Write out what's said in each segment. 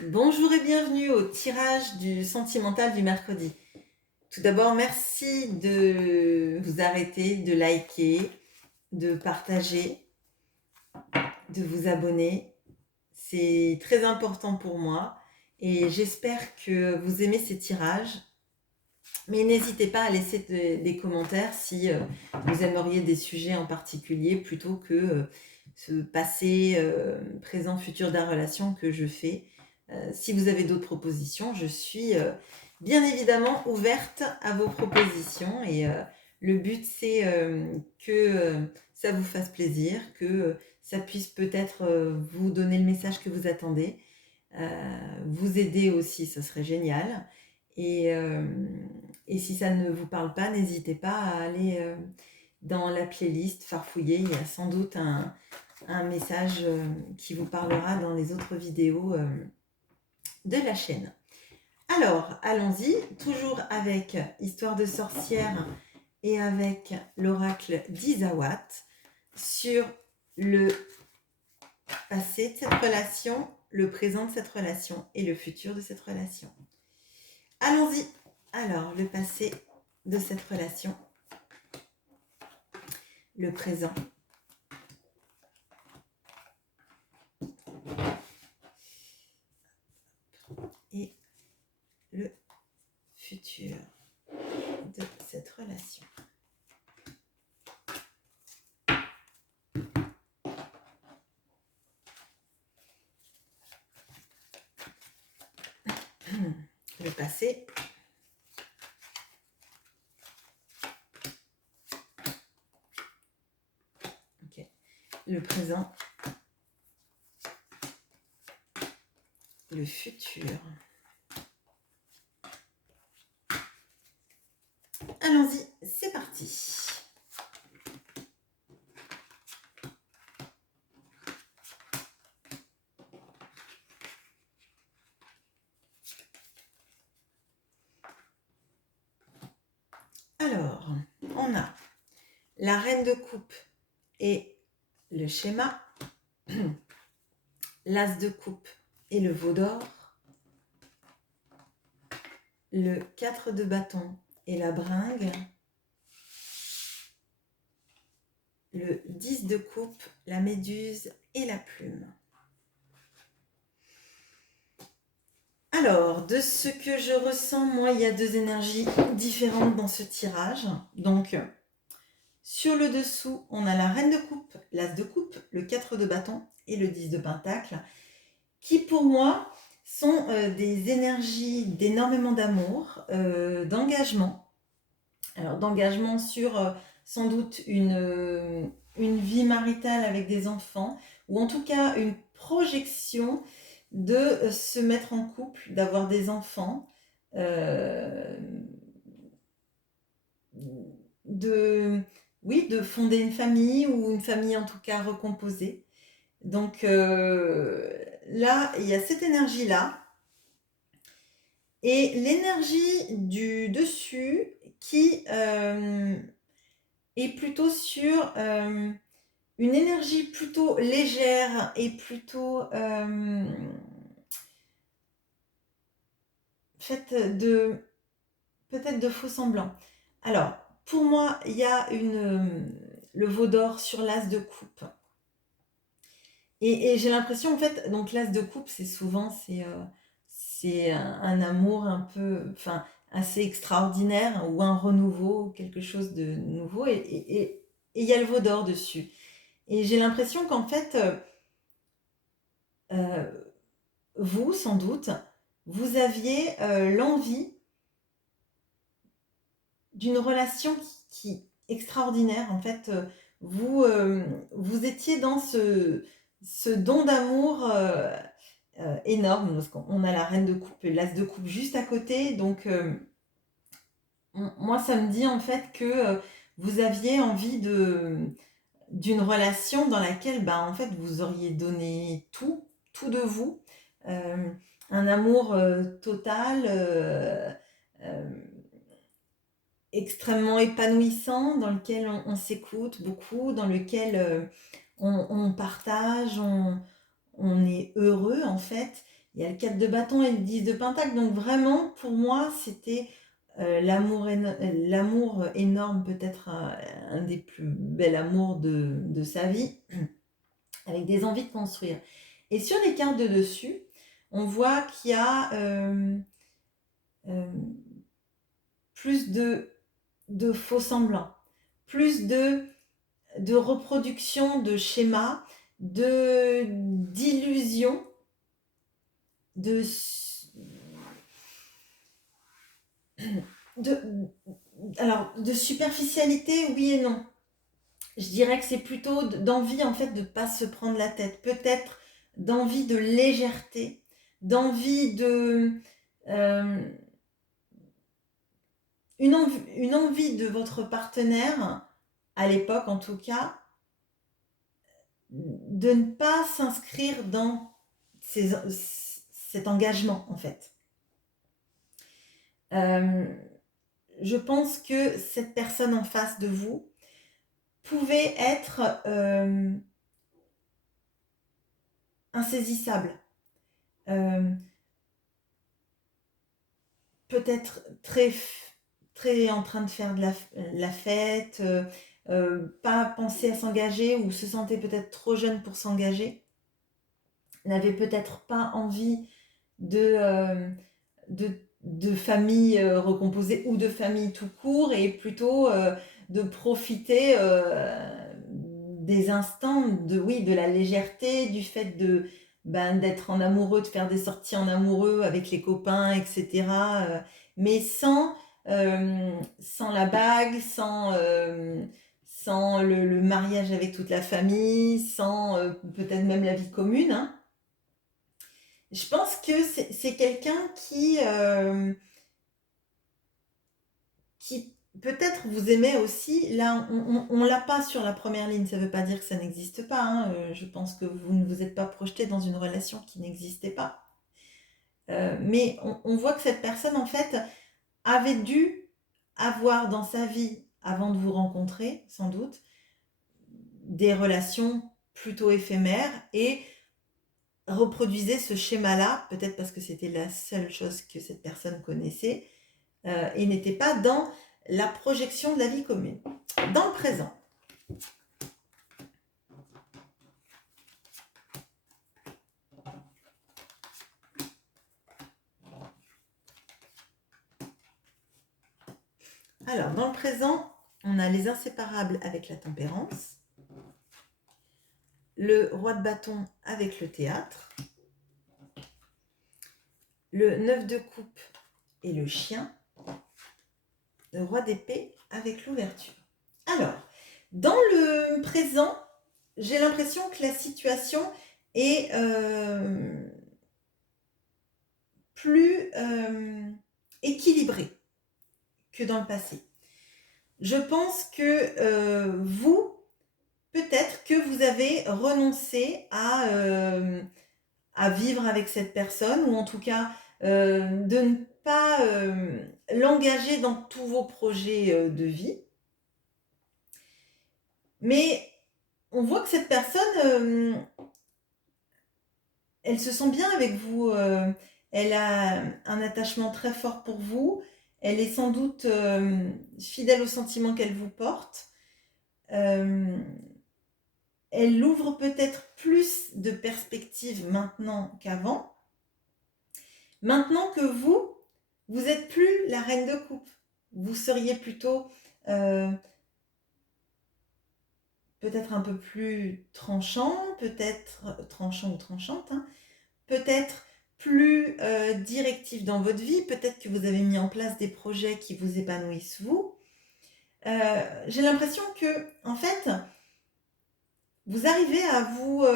Bonjour et bienvenue au tirage du sentimental du mercredi. Tout d'abord, merci de vous arrêter, de liker, de partager, de vous abonner. C'est très important pour moi et j'espère que vous aimez ces tirages. Mais n'hésitez pas à laisser des commentaires si vous aimeriez des sujets en particulier plutôt que ce passé, présent, futur de la relation que je fais. Si vous avez d'autres propositions, je suis bien évidemment ouverte à vos propositions et le but c'est que ça vous fasse plaisir, que ça puisse peut-être vous donner le message que vous attendez, vous aider aussi, ça serait génial. Et, euh, et si ça ne vous parle pas, n'hésitez pas à aller dans la playlist, farfouiller. Il y a sans doute un message qui vous parlera dans les autres vidéos de la chaîne. Alors, allons-y, toujours avec Histoire de sorcière et avec l'oracle d'Isawat sur le passé de cette relation, le présent de cette relation et le futur de cette relation. Allons-y. Alors, le passé de cette relation, le présent et le futur de cette relation. Le passé, okay. Le présent, le futur. Allons-y, c'est parti. Alors, on a la reine de coupe et le schéma, l'as de coupe et le veau d'or, le 4 de bâton et la bringue, le 10 de coupe, la méduse et la plume. Alors, de ce que je ressens, moi, il y a deux énergies différentes dans ce tirage. Donc, sur le dessous, on a la reine de coupe, l'as de coupe, le 4 de bâton et le 10 de pentacle, qui pour moi sont des énergies d'énormément d'amour, d'engagement. Alors, d'engagement sur sans doute une vie maritale avec des enfants, ou en tout cas une projection de se mettre en couple, d'avoir des enfants, de, oui, de fonder une famille ou une famille en tout cas recomposée. Donc là, il y a cette énergie-là. Et l'énergie du dessus qui est plutôt sur une énergie plutôt légère et plutôt faite de peut-être de faux semblants. Alors, pour moi, il y a le veau d'or sur l'as de coupe. Et j'ai l'impression, en fait, donc l'as de coupe, c'est souvent, c'est un amour un peu, enfin, assez extraordinaire ou un renouveau, quelque chose de nouveau. Et il y a le veau d'or dessus. Et j'ai l'impression qu'en fait, euh, vous, sans doute, vous aviez l'envie d'une relation qui extraordinaire. En fait, vous étiez dans ce don d'amour énorme, parce qu'on a la reine de coupe et l'as de coupe juste à côté. Donc, moi, ça me dit en fait que vous aviez envie d'une relation dans laquelle, bah, en fait, vous auriez donné tout de vous. Euh, un amour total, euh, extrêmement épanouissant, dans lequel on s'écoute beaucoup, dans lequel on partage, on est heureux en fait. Il y a le 4 de bâton et le 10 de pentacle. Donc vraiment, pour moi, c'était l'amour énorme, peut-être un des plus bels amours de sa vie, avec des envies de construire. Et sur les cartes de dessus, on voit qu'il y a plus de faux semblants, plus de reproduction de schémas, d'illusions, de superficialité, oui et non. Je dirais que c'est plutôt d'envie en fait de ne pas se prendre la tête, peut-être d'envie de légèreté, d'envie de une envie de votre partenaire, à l'époque en tout cas, de ne pas s'inscrire dans cet engagement en fait. Je pense que cette personne en face de vous pouvait être insaisissable, peut-être très en train de faire de la fête, pas penser à s'engager ou se sentait peut-être trop jeune pour s'engager, n'avait peut-être pas envie de famille recomposée ou de famille tout court, et plutôt de profiter des instants de la légèreté, du fait d'être en amoureux, de faire des sorties en amoureux avec les copains, etc. Mais sans la bague, sans le mariage avec toute la famille, sans peut-être même la vie commune, hein. Je pense que c'est quelqu'un qui peut-être vous aimait aussi. Là, on l'a pas sur la première ligne, ça veut pas dire que ça n'existe pas, hein. Je pense que vous ne vous êtes pas projeté dans une relation qui n'existait pas. Mais on voit que cette personne, en fait, avait dû avoir dans sa vie, avant de vous rencontrer, sans doute, des relations plutôt éphémères et reproduisait ce schéma-là, peut-être parce que c'était la seule chose que cette personne connaissait, et n'était pas dans la projection de la vie commune. Dans le présent, alors dans le présent, on a les inséparables avec la tempérance, le roi de bâton avec le théâtre, le 9 de coupe et le chien, le roi d'épée avec l'ouverture. Alors, dans le présent, j'ai l'impression que la situation est plus équilibrée que dans le passé. Je pense que vous, peut-être que vous avez renoncé à vivre avec cette personne, ou en tout cas de ne pas l'engager dans tous vos projets de vie. Mais on voit que cette personne, elle se sent bien avec vous, elle a un attachement très fort pour vous, elle est sans doute fidèle aux sentiments qu'elle vous porte, elle ouvre peut-être plus de perspectives maintenant qu'avant. Maintenant que vous n'êtes plus la reine de coupe, vous seriez plutôt peut-être un peu plus tranchant, peut-être tranchant ou tranchante, hein, peut-être plus directif dans votre vie, peut-être que vous avez mis en place des projets qui vous épanouissent vous. J'ai l'impression que, en fait, vous arrivez à vous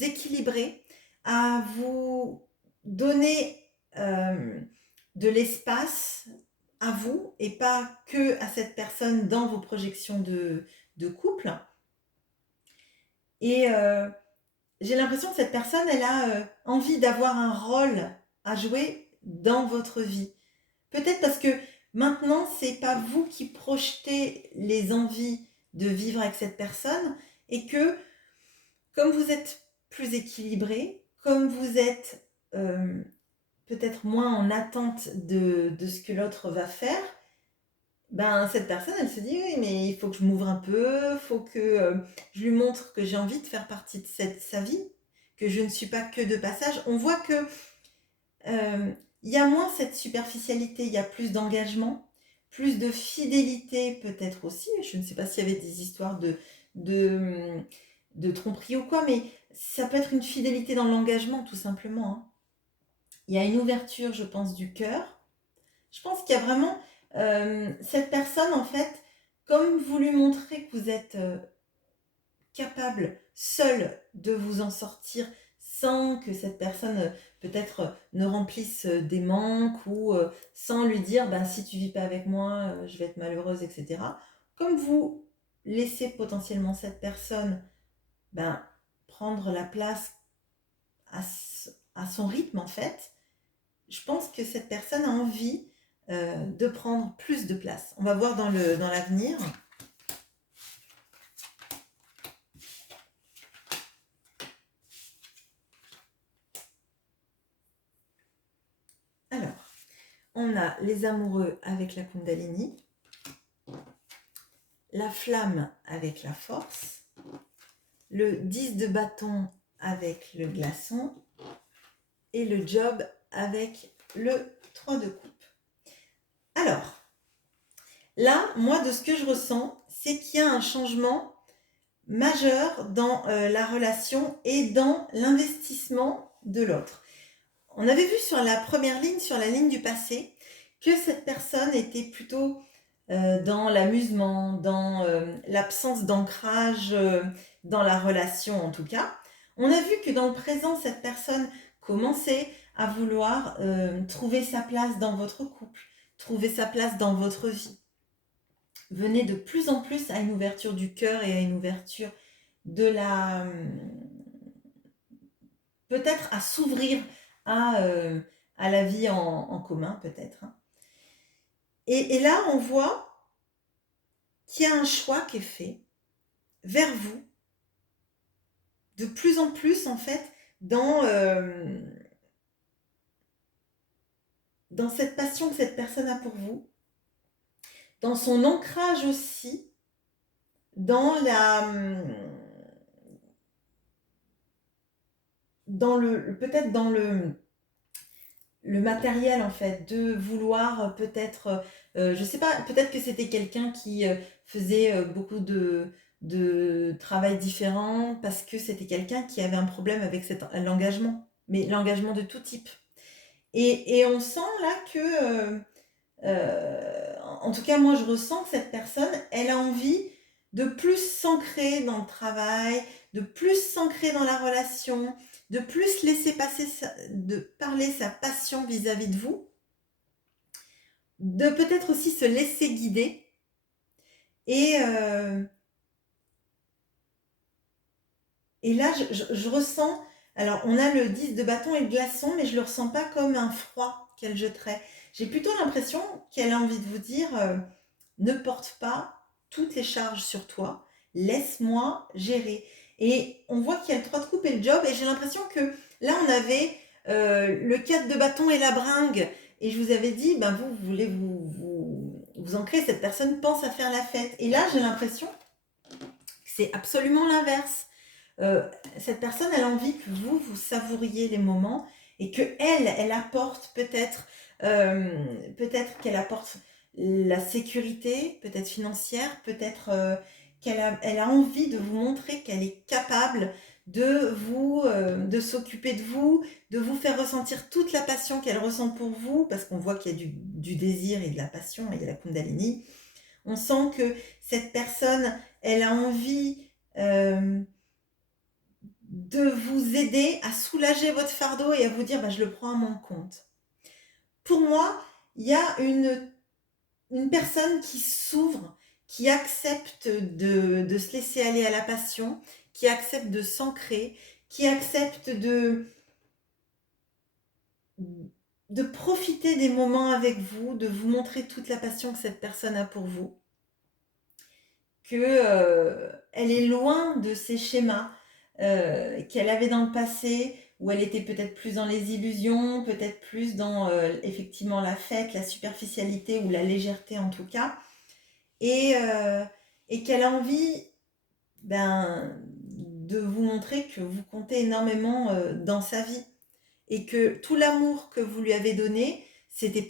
équilibrer, à vous donner de l'espace à vous et pas que à cette personne dans vos projections de couple. Et j'ai l'impression que cette personne, elle a envie d'avoir un rôle à jouer dans votre vie. Peut-être parce que maintenant, c'est pas vous qui projetez les envies de vivre avec cette personne, et que comme vous êtes plus équilibré, comme vous êtes peut-être moins en attente de ce que l'autre va faire, ben cette personne, elle se dit: «Oui, mais il faut que je m'ouvre un peu, il faut que, je lui montre que j'ai envie de faire partie de sa vie, que je ne suis pas que de passage». On voit que, il y a moins cette superficialité, il y a plus d'engagement, plus de fidélité peut-être aussi. Je ne sais pas s'il y avait des histoires de, de tromperie ou quoi, mais ça peut être une fidélité dans l'engagement tout simplement, hein. Il y a une ouverture, je pense, du cœur. Je pense qu'il y a vraiment cette personne, en fait, comme vous lui montrez que vous êtes capable, seul, de vous en sortir sans que cette personne, peut-être, ne remplisse des manques ou sans lui dire, bah, si tu vis pas avec moi, je vais être malheureuse, etc. Comme vous laissez potentiellement cette personne ben, prendre la place à, à son rythme, en fait, je pense que cette personne a envie de prendre plus de place. On va voir dans l'avenir. Alors, on a les amoureux avec la Kundalini, la flamme avec la force, le 10 de bâton avec le glaçon et le job avec le 3 de coupe. Alors, là, moi, de ce que je ressens, c'est qu'il y a un changement majeur dans la relation et dans l'investissement de l'autre. On avait vu sur la première ligne, sur la ligne du passé, que cette personne était plutôt dans l'amusement, dans l'absence d'ancrage dans la relation en tout cas. On a vu que dans le présent, cette personne commençait à vouloir trouver sa place dans votre couple, trouver sa place dans votre vie. Venez de plus en plus à une ouverture du cœur et à une ouverture de la... peut-être à s'ouvrir à la vie en commun, peut-être. Et là, on voit qu'il y a un choix qui est fait vers vous, de plus en plus, en fait, dans cette passion que cette personne a pour vous, dans son ancrage aussi, dans peut-être dans le matériel en fait, de vouloir peut-être, je sais pas, peut-être que c'était quelqu'un qui faisait beaucoup de travail différent parce que c'était quelqu'un qui avait un problème avec l'engagement, mais l'engagement de tout type. Et on sent là que, en tout cas moi je ressens que cette personne, elle a envie de plus s'ancrer dans le travail, de plus s'ancrer dans la relation, de plus laisser de parler sa passion vis-à-vis de vous, de peut-être aussi se laisser guider. Et, et là, je ressens, alors on a le 10 de bâton et de glaçon, mais je le ressens pas comme un froid qu'elle jetterait. J'ai plutôt l'impression qu'elle a envie de vous dire, ne porte pas toutes les charges sur toi, laisse-moi gérer. Et on voit qu'il y a le 3 de coupe et le job, et j'ai l'impression que là, on avait le 4 de bâton et la bringue. Et je vous avais dit, ben vous voulez vous ancrer, cette personne pense à faire la fête. Et là, j'ai l'impression que c'est absolument l'inverse. Cette personne, elle a envie que vous savouriez les moments et que elle apporte peut-être qu'elle apporte la sécurité, peut-être financière, peut-être elle a envie de vous montrer qu'elle est capable de s'occuper de vous faire ressentir toute la passion qu'elle ressent pour vous, parce qu'on voit qu'il y a du désir et de la passion, et il y a la Kundalini. On sent que cette personne, elle a envie de vous aider à soulager votre fardeau et à vous dire, bah, je le prends à mon compte. Pour moi, il y a une personne qui s'ouvre, qui accepte de se laisser aller à la passion, qui accepte de s'ancrer, qui accepte de profiter des moments avec vous, de vous montrer toute la passion que cette personne a pour vous, que elle est loin de ces schémas qu'elle avait dans le passé, où elle était peut-être plus dans les illusions, peut-être plus dans effectivement la fête, la superficialité ou la légèreté en tout cas, et, euh, et qu'elle a envie de vous montrer que vous comptez énormément dans sa vie et que tout l'amour que vous lui avez donné, ce n'était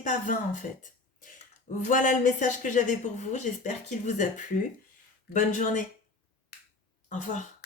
pas vain en fait. Voilà le message que j'avais pour vous, j'espère qu'il vous a plu. Bonne journée. Au revoir.